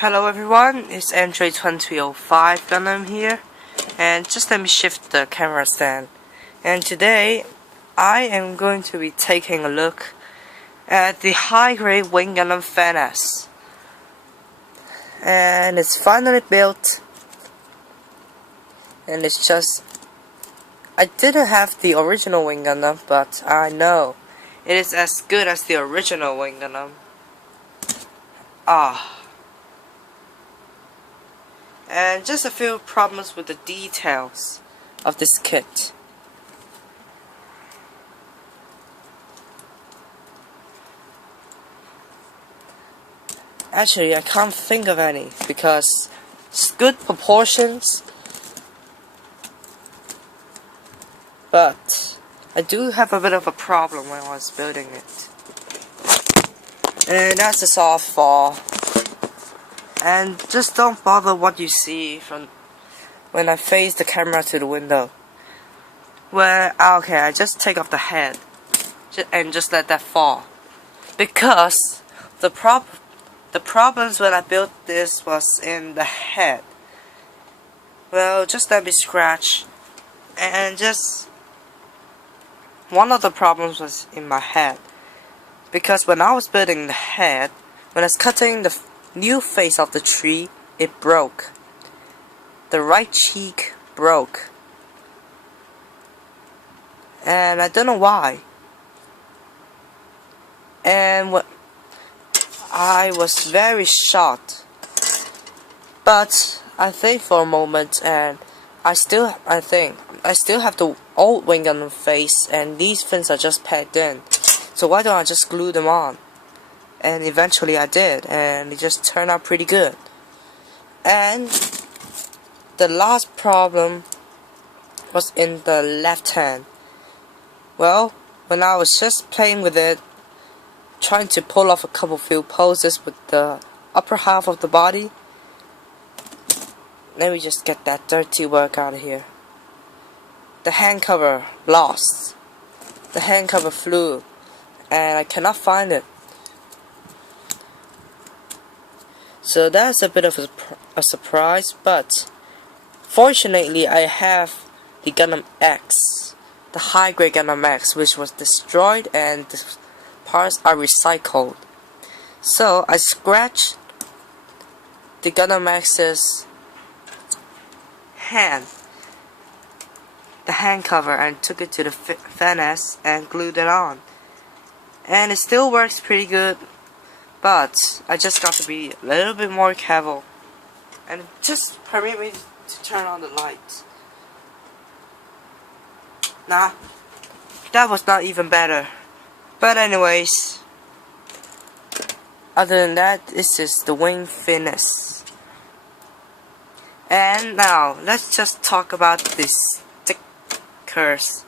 Hello everyone, it's Android2305 Gundam here, and just let me shift the camera stand. And today, I am going to be taking a look at the high-grade wing Gundam Fenice. And it's finally built, and it's just... I didn't have the original wing Gundam, but I know it is as good as the original wing Gundam. And just a few problems with the details of this kit. Actually, I can't think of any because it's good proportions, but I do have a bit of a problem when I was building it, and that's the soft fall. And just don't bother what you see from when I face the camera to the window. Okay, I just take off the head and just let that fall, because the problems when I built this was in the head. Well, just let me scratch, and just one of the problems was in my head, because when I was building the head, when I was cutting the new face of the tree, it broke. The right cheek broke, and I don't know why. And I was very shocked, but I think for a moment, and I still have the old wing Gundam face, and these fins are just pegged in. So why don't I just glue them on? And eventually I did, and it just turned out pretty good. And the last problem was in the left hand. Well, when I was just playing with it, trying to pull off a few poses with the upper half of the body, let me just get that dirty work out of here. The hand cover lost. The hand cover flew, and I cannot find it. So that's a bit of a surprise, but fortunately I have the Gundam X, the high-grade Gundam X, which was destroyed and the parts are recycled. So I scratched the Gundam X's hand, the hand cover, and took it to the Fenice and glued it on. And it still works pretty good, but I just got to be a little bit more careful. And just permit me to turn on the lights. Nah, that was not even better. But anyways, other than that, this is the wing Fenice. And now, let's just talk about the stickers.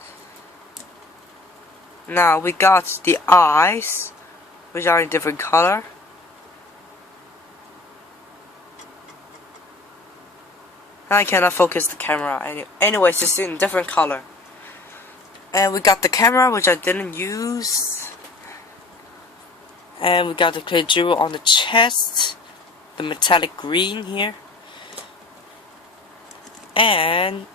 Now, we got the eyes, which are in different color. I cannot focus the camera. Anyways, it's in different color. And we got the camera, which I didn't use. And we got the clear jewel on the chest, the metallic green here. And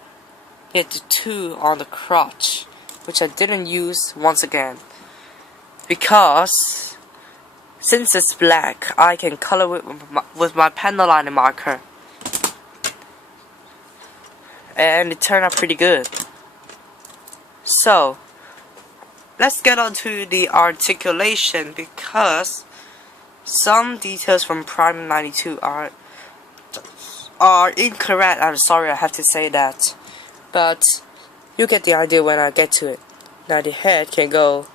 we had the 2 on the crotch, which I didn't use once again, because since it's black, I can color it with my pencil liner marker, and it turned out pretty good. So let's get on to the articulation, because some details from Prime 92 are incorrect. I'm sorry I have to say that, but you get the idea when I get to it. Now the head can go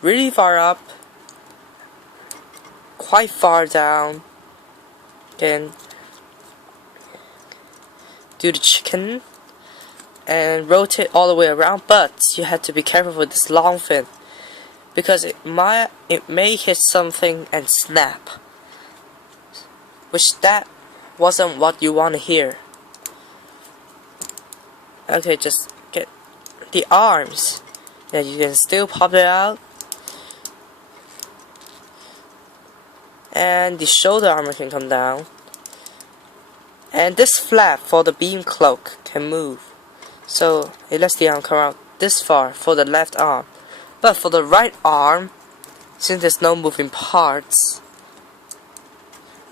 really far up, quite far down, then do the chicken and rotate all the way around, but you have to be careful with this long fin, because it may hit something and snap, which that wasn't what you want to hear. Okay, just get the arms, and you can still pop it out, and the shoulder armor can come down, And this flap for the beam cloak can move, so it lets the arm come out this far for the left arm. But for the right arm, since there's no moving parts,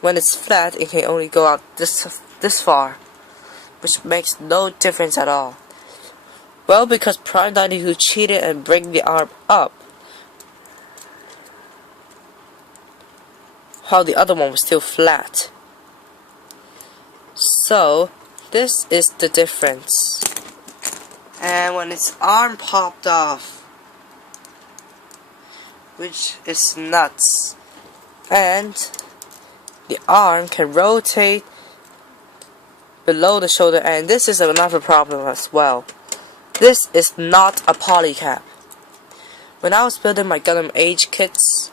when it's flat, it can only go out this far, which makes no difference at all. Well, because Prime 92 cheated and bring the arm up, while the other one was still flat. So this is the difference. And when its arm popped off, which is nuts, and the arm can rotate below the shoulder, and this is another problem as well. This is not a polycap. When I was building my Gundam Age kits,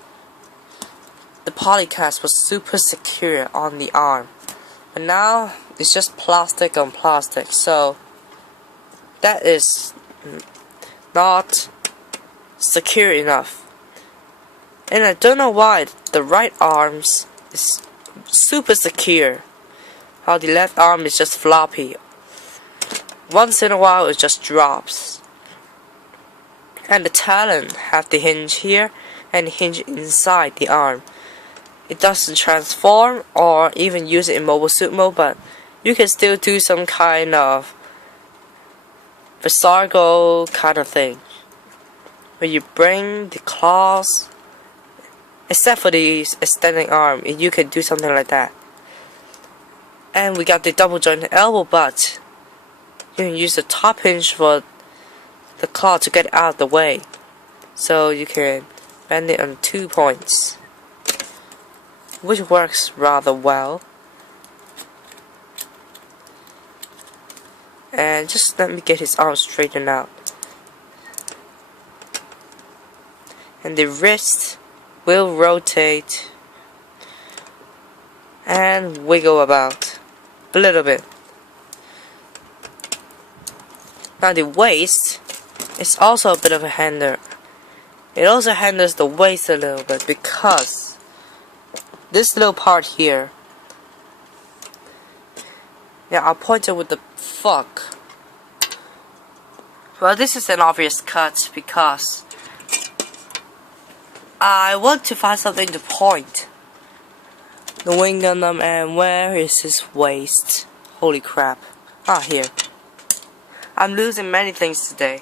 the polycap was super secure on the arm, but now it's just plastic on plastic, so that is not secure enough. And I don't know why the right arms is super secure, while the left arm is just floppy. Once in a while it just drops. And the talon have the hinge here and the hinge inside the arm. It doesn't transform or even use it in mobile suit mode, but you can still do some kind of Visargo kind of thing, where you bring the claws, except for the extending arm, you can do something like that. And we got the double jointed elbow, but you can use the top hinge for the claw to get out of the way, so you can bend it on 2 points, which works rather well. And just let me get his arm straightened out. And the wrist will rotate and wiggle about a little bit. Now the waist is also a bit of a hander. It also handles the waist a little bit, because this little part here, yeah, I'll point it with the fuck. Well, this is an obvious cut because I want to find something to point the wing Gundam. And where is his waist? Holy crap. Ah, here. I'm losing many things today.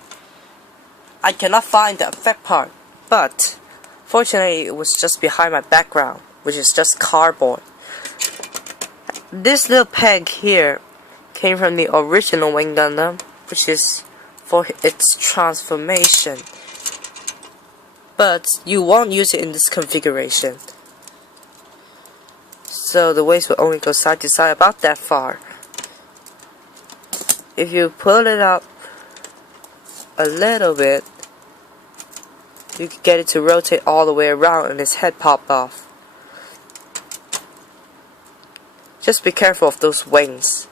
I cannot find the effect part, but fortunately it was just behind my background, which is just cardboard. This little peg here came from the original wing Gundam, which is for its transformation. But you won't use it in this configuration, so the waist will only go side to side about that far. If you pull it up a little bit, you can get it to rotate all the way around and its head pop off. Just be careful of those wings,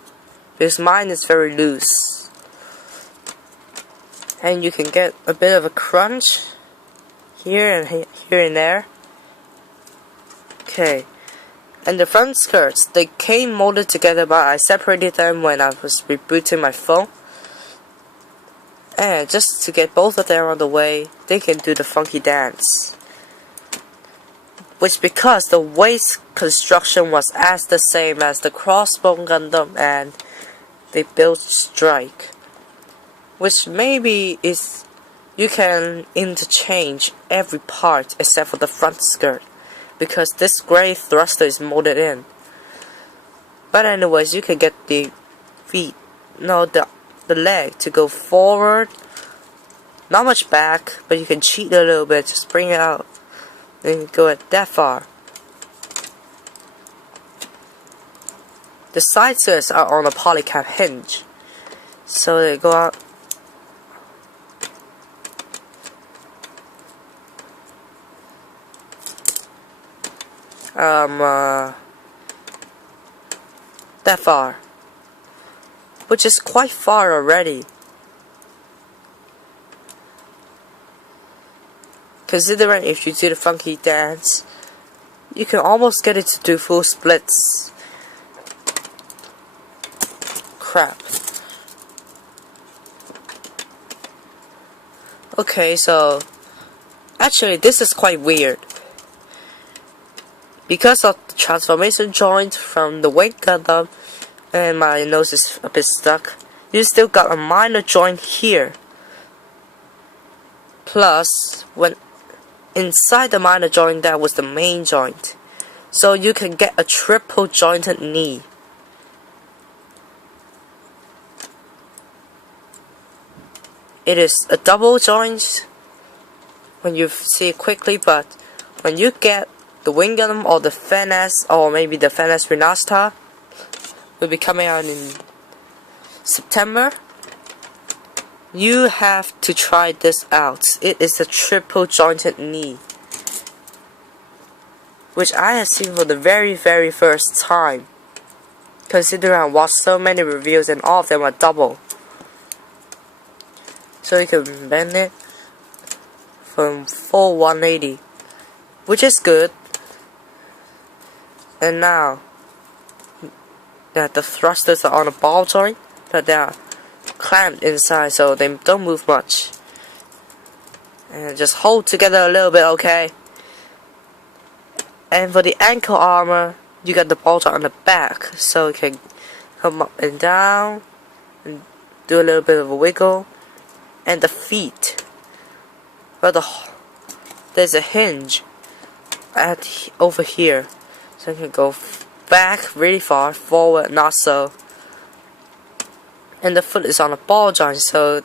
because mine is very loose, and you can get a bit of a crunch here and there. Okay, and the front skirts, they came molded together, but I separated them when I was rebooting my phone. And just to get both of them on the way, they can do the funky dance. Which, because the waist construction was as the same as the Crossbone Gundam and they built Strike, which maybe is you can interchange every part except for the front skirt, because this gray thruster is molded in. But anyways, you can get the feet, no, the leg to go forward, not much back, but you can cheat a little bit, just bring it out and go it that far. The side skirts are on a polycap hinge, so they go out that far, which is quite far already, considering if you do the funky dance, you can almost get it to do full splits. crap. Okay, so actually this is quite weird. Because of the transformation joint from the wing Gundam, and my nose is a bit stuck, you still got a minor joint here. Plus, when inside the minor joint, that was the main joint. So you can get a triple jointed knee. It is a double joint when you see it quickly, but when you get the Wing Gundam or the Fenice, or maybe the Fenice Renasta, will be coming out in September, you have to try this out. It is a triple jointed knee, which I have seen for the very first time, considering I watched so many reviews and all of them are double. So you can bend it from full 180, which is good. And now that the thrusters are on a ball joint, but they are clamped inside so they don't move much. And just hold together a little bit, okay? And for the ankle armor, you got the ball joint on the back, so you can come up and down and do a little bit of a wiggle. And the feet, well, there's a hinge over here, so you can go back really far, forward not so. And the foot is on a ball joint, so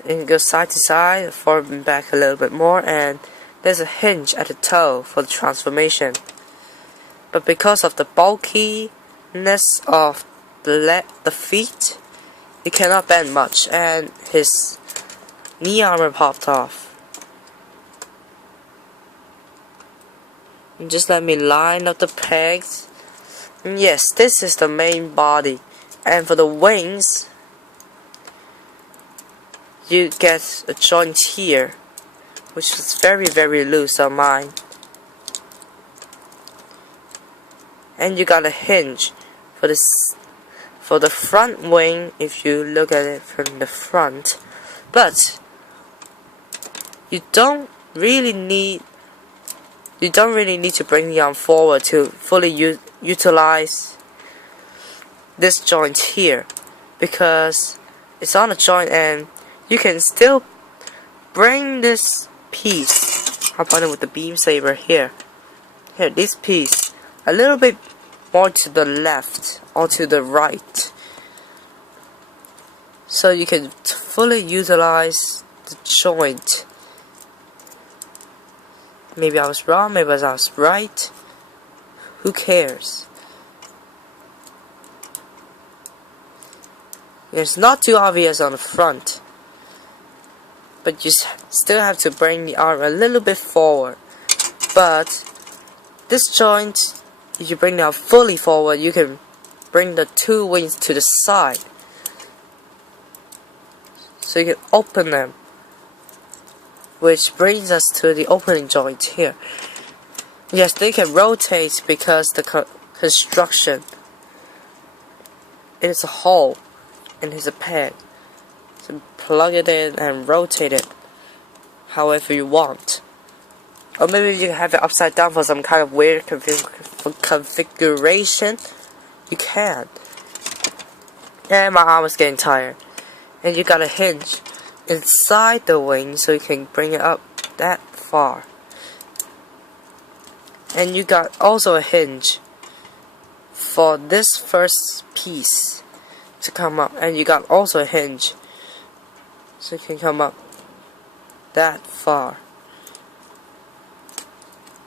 you can go side to side, forward and back a little bit more. And there's a hinge at the toe for the transformation. But because of the bulkiness of the feet, it cannot bend much, and his knee armor popped off. And just let me line up the pegs. And yes, this is the main body. And for the wings, you get a joint here, which is very loose on mine. And you got a hinge for this. For the front wing, if you look at it from the front, but you don't really need to bring the arm forward to fully utilize this joint here, because it's on a joint and you can still bring this piece. I'll put it with the beam saber here. This piece a little bit more to the left or to the right, so you can fully utilize the joint. Maybe I was wrong, maybe I was right. Who cares? It's not too obvious on the front, but you still have to bring the arm a little bit forward. But this joint, if you bring them fully forward, you can bring the two wings to the side, so you can open them, which brings us to the opening joint here. Yes, they can rotate because the construction, it is a hole and it's a peg, so plug it in and rotate it however you want. Or maybe you can have it upside down for some kind of weird configuration. You can. And my arm is getting tired. And you got a hinge inside the wing, so you can bring it up that far. And you got also a hinge for this first piece to come up. And you got also a hinge, so you can come up that far.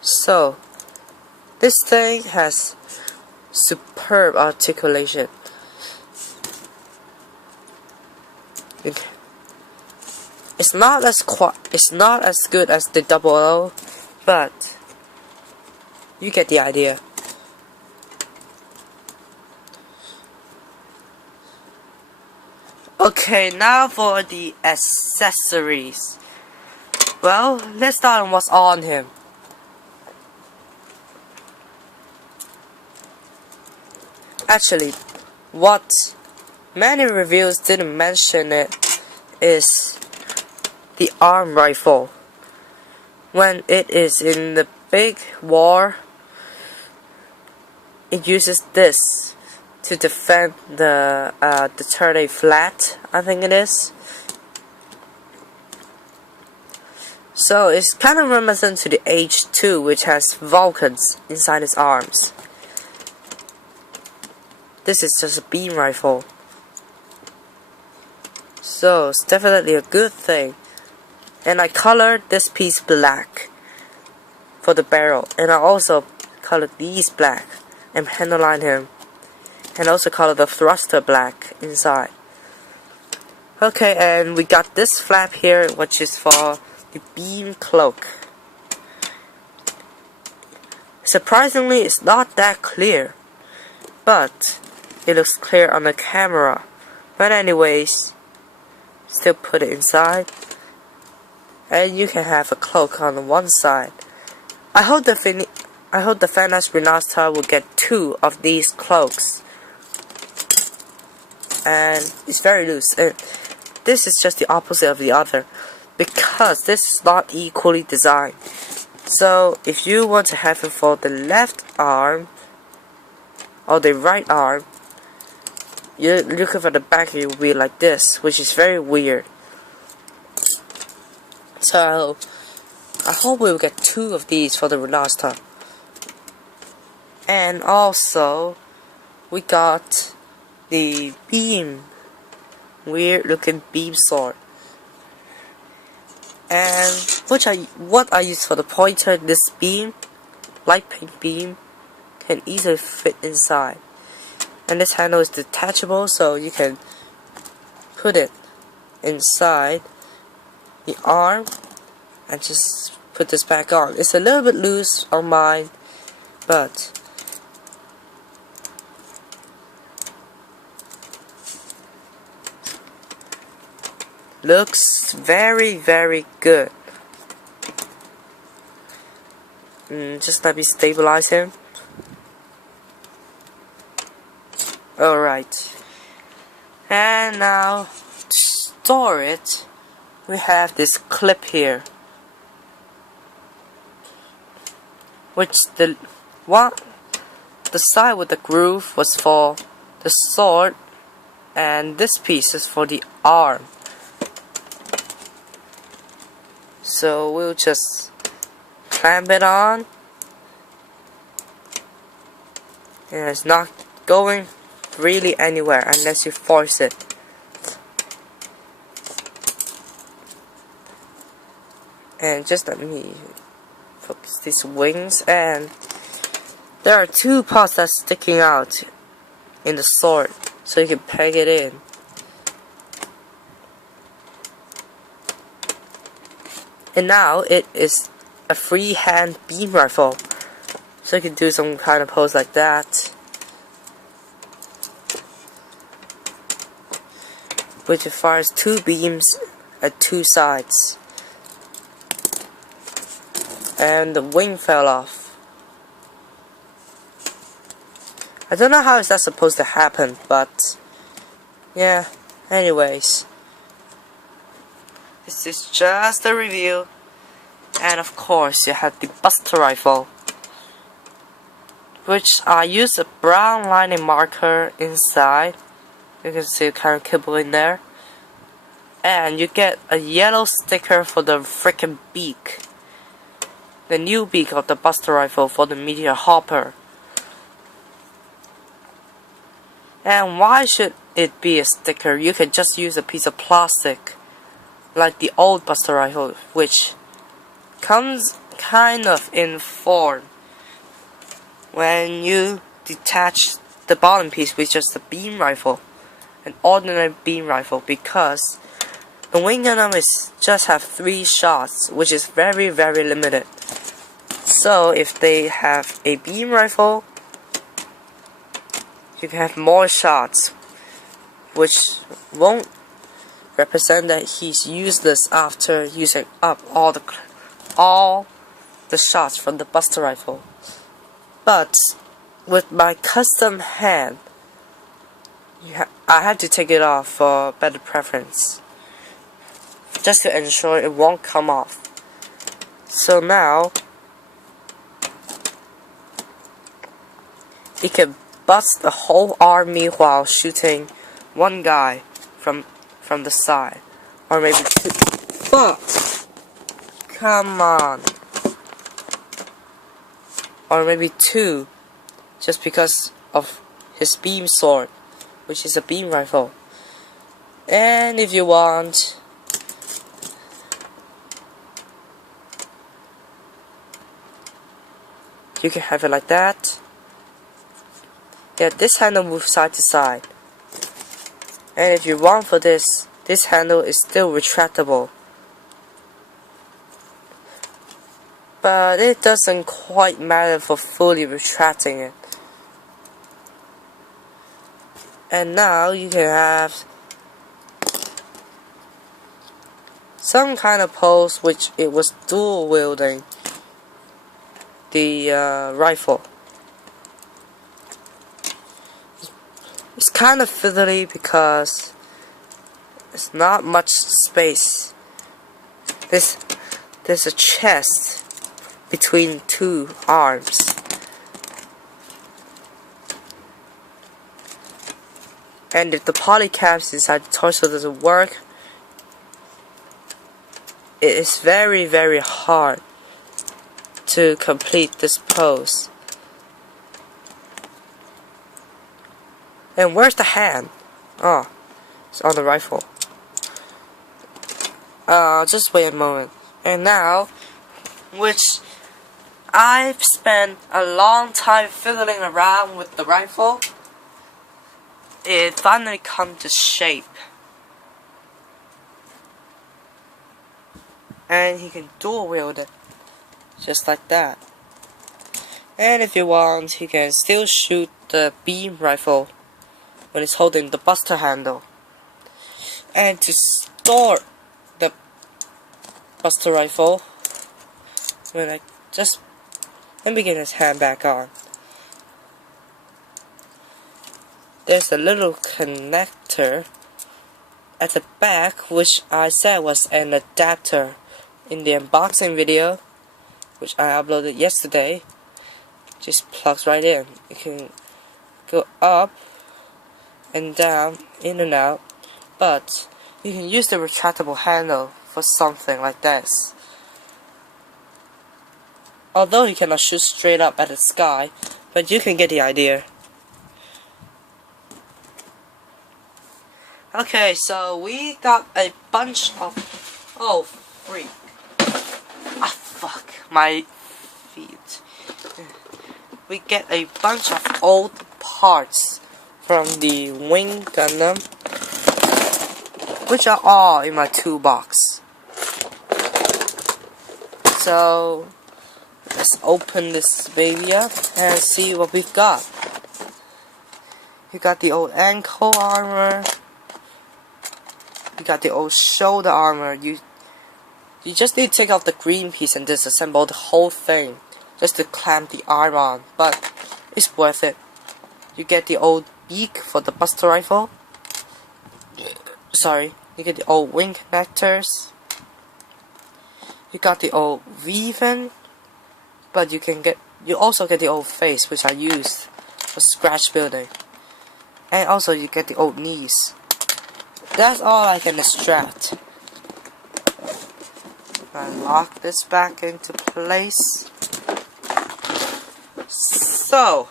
So this thing has superb articulation. It's not as good as the 00, but you get the idea. Okay, now for the accessories. Well, let's start on what's on him. Actually, what many reviews didn't mention it is the arm rifle. When it is in the big war, it uses this to defend the turret A flat, I think it is. So it's kind of reminiscent to the H2, which has Vulcans inside its arms. This is just a beam rifle. So it's definitely a good thing. And I colored this piece black for the barrel, and I also colored these black and handline him, and also colored the thruster black inside. Okay, and we got this flap here, which is for the beam cloak. Surprisingly, it's not that clear, but it looks clear on the camera. But anyways, still put it inside, and you can have a cloak on the one side. I hope the Fenice Renasta will get 2 of these cloaks, and it's very loose. And this is just the opposite of the other, because this is not equally designed. So if you want to have it for the left arm or the right arm, you look for the back, it will be like this, which is very weird. So I hope we'll get 2 of these for the Renasta. And also we got the beam, weird looking beam sword. And what I use for the pointer, this beam, light pink beam, can easily fit inside. And this handle is detachable, so you can put it inside the arm and just put this back on. It's a little bit loose on mine, but looks very, very good. Just let me stabilize him. Alright. And now to store it, we have this clip here, which the side with the groove was for the sword, and this piece is for the arm. So we'll just clamp it on, and it's not going really anywhere unless you force it. And just let me focus these wings, and there are 2 parts that's sticking out in the sword, so you can peg it in. And now it is a freehand beam rifle, so you can do some kind of pose like that, which fires 2 beams at 2 sides. And the wing fell off. I don't know how is that supposed to happen, but yeah, anyways, this is just a review. And of course you have the Buster Rifle, which I use a brown lining marker inside. You can see kind of kibble in there, and you get a yellow sticker for the freaking beak, the new beak of the Buster Rifle for the Meteor Hopper. And why should it be a sticker? You can just use a piece of plastic like the old Buster Rifle, which comes kind of in form when you detach the bottom piece, which is the beam rifle, an ordinary beam rifle, because the wing Gundam is just have 3 shots, which is very, very limited. So if they have a beam rifle, you can have more shots, which won't represent that he's useless after using up all the shots from the Buster Rifle. But with my custom hand, I had to take it off for better preference, just to ensure it won't come off. So now it can bust the whole army while shooting one guy from the side, or maybe two. But come on, or maybe two, just because of his beam sword, which is a beam rifle. And if you want, you can have it like that. Yeah, this handle moves side to side. And if you want for this handle is still retractable. But it doesn't quite matter for fully retracting it. And now you can have some kind of pose which it was dual wielding the rifle. It's kind of fiddly because there's not much space. There's a chest between two arms. And if the polycaps inside the torso doesn't work, it is very, very hard to complete this pose. And where's the hand? Oh, it's on the rifle. Just wait a moment. And now, which I've spent a long time fiddling around with the rifle, it finally comes to shape. And he can dual wield it, just like that. And if you want, he can still shoot the beam rifle when he's holding the buster handle. And to store the buster rifle, when I just let me get his hand back on. There's a little connector at the back, which I said was an adapter in the unboxing video, which I uploaded yesterday. Just plugs right in. You can go up and down, in and out, but you can use the retractable handle for something like this. Although you cannot shoot straight up at the sky, but you can get the idea. Okay, so we got a bunch of... Oh, freak. Ah, fuck. My feet. We get a bunch of old parts from the Wing Gundam, which are all in my toolbox. So let's open this baby up and see what we've got. You got the old ankle armor. You got the old shoulder armor. You just need to take off the green piece and disassemble the whole thing just to clamp the arm on, but it's worth it. You get the old beak for the buster rifle. Sorry, you get the old wing connectors. You got the old V-fin, but you also get the old face, which I used for scratch building. And also you get the old knees. That's all I can extract. I lock this back into place. So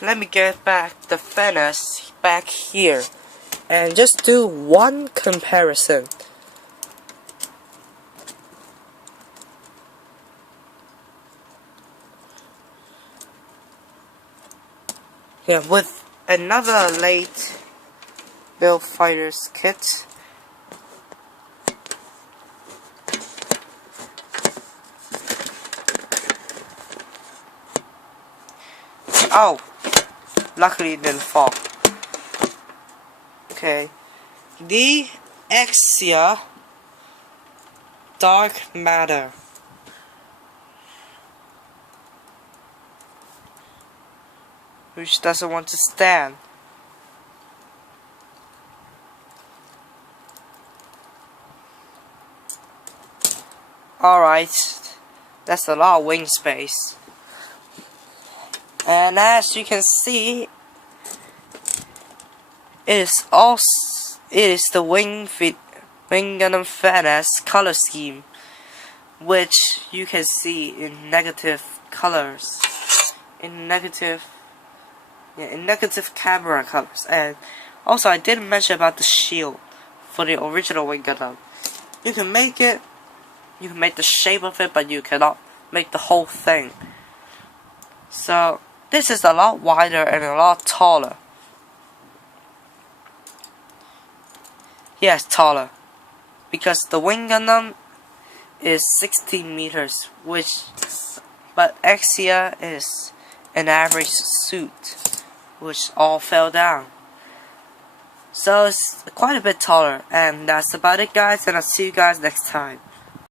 let me get back the Fenice back here and just do one comparison. Yeah, with another late build fighters kit. Oh, luckily it didn't fall. Okay, the Exia Dark Matter. which doesn't want to stand. Alright, that's a lot of wing space. And as you can see, it is the Wing Gundam Fenice color scheme, which you can see in negative colors, in negative camera colors. And also, I didn't mention about the shield for the original Wing Gundam. You can make the shape of it, but you cannot make the whole thing. So this is a lot wider and a lot taller. Yes, taller, because the Wing Gundam is 16 meters, but Exia is an average suit, which all fell down. So it's quite a bit taller, and that's about it, guys, and I'll see you guys next time.